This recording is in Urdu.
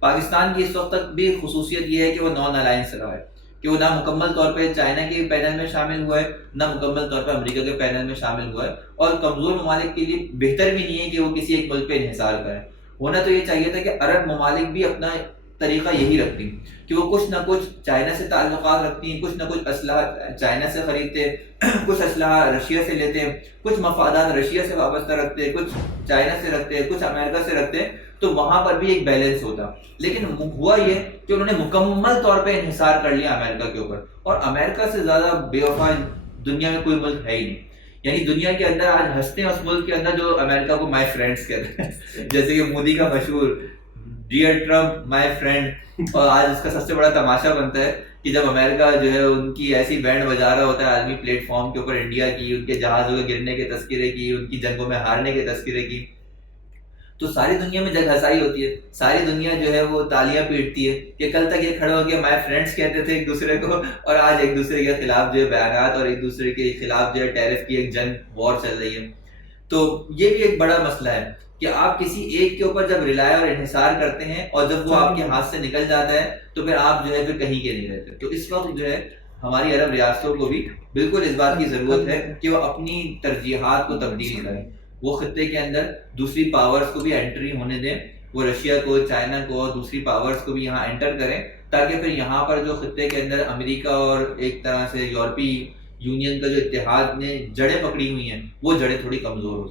پاکستان کی اس وقت تک بھی خصوصیت یہ ہے کہ وہ نان الائنس رہا ہے، کہ وہ نہ مکمل طور پہ چائنا کے پینل میں شامل ہوا ہے، نہ مکمل طور پہ امریکہ کے پینل میں شامل ہوا ہے، اور کمزور ممالک کے لیے بہتر بھی نہیں ہے کہ وہ کسی ایک ملک پہ انحصار کریں۔ ہونا تو یہ چاہیے تھا کہ عرب ممالک بھی اپنا طریقہ یہی رکھتی کہ وہ کچھ نہ کچھ چائنا سے تعلقات رکھتی ہیں، کچھ نہ کچھ اسلحہ چائنا سے خریدتے، کچھ اسلحہ رشیا سے لیتے، کچھ مفادات رشیا سے وابستہ رکھتے، کچھ چائنا سے رکھتے، کچھ امریکہ سے رکھتے، تو وہاں پر بھی ایک بیلنس ہوتا۔ لیکن ہوا یہ کہ انہوں نے مکمل طور پہ انحصار کر لیا امریکہ کے اوپر، اور امریکہ سے زیادہ بے وفا دنیا میں کوئی ملک ہے ہی نہیں۔ یعنی دنیا کے اندر آج ہنستے ہیں اس ملک کے اندر جو امریکہ کو مائی فرینڈس کہتے ہیں، جیسے کہ مودی کا مشہور ڈیئر ٹرمپ مائی فرینڈ، اور آج اس کا سب سے بڑا تماشا بنتا ہے کہ جب امریکہ جو ہے ان کی ایسی بینڈ بجا رہا ہوتا ہے آدمی پلیٹ فارم کے اوپر، انڈیا کی، ان کے جہازوں کے گرنے کے تذکرے کی، ان کی جنگوں میں ہارنے کے تذکرے کی، تو ساری دنیا میں جگ ہسائی ہوتی ہے، ساری دنیا جو ہے وہ تالیاں پیٹتی ہے کہ کل تک یہ کھڑے ہو کے مائی فرینڈس کہتے تھے ایک دوسرے کو، اور آج ایک دوسرے کے خلاف جو ہے بیانات اور ایک دوسرے کے خلاف جو ہے ٹیرف کی ایک جنگ وار چل رہی ہے۔ تو یہ بھی ایک بڑا مسئلہ ہے کہ آپ کسی ایک کے اوپر جب ریلائے اور انحصار کرتے ہیں، اور جب وہ آپ کے ہاتھ سے نکل جاتا ہے تو پھر آپ جو ہے پھر کہیں کے نہیں رہتے۔ تو اس وقت جو ہے ہماری عرب ریاستوں کو بھی بالکل اس بات کی ضرورت ہے کہ وہ اپنی ترجیحات کو تبدیل کریں، وہ خطے کے اندر دوسری پاورز کو بھی انٹری ہونے دیں، وہ رشیا کو، چائنا کو اور دوسری پاورز کو بھی یہاں انٹر کریں، تاکہ پھر یہاں پر جو خطے کے اندر امریکہ اور ایک طرح سے یورپی یونین کا جو اتحاد نے جڑیں پکڑی ہوئی ہیں، وہ جڑیں تھوڑی کمزور ہو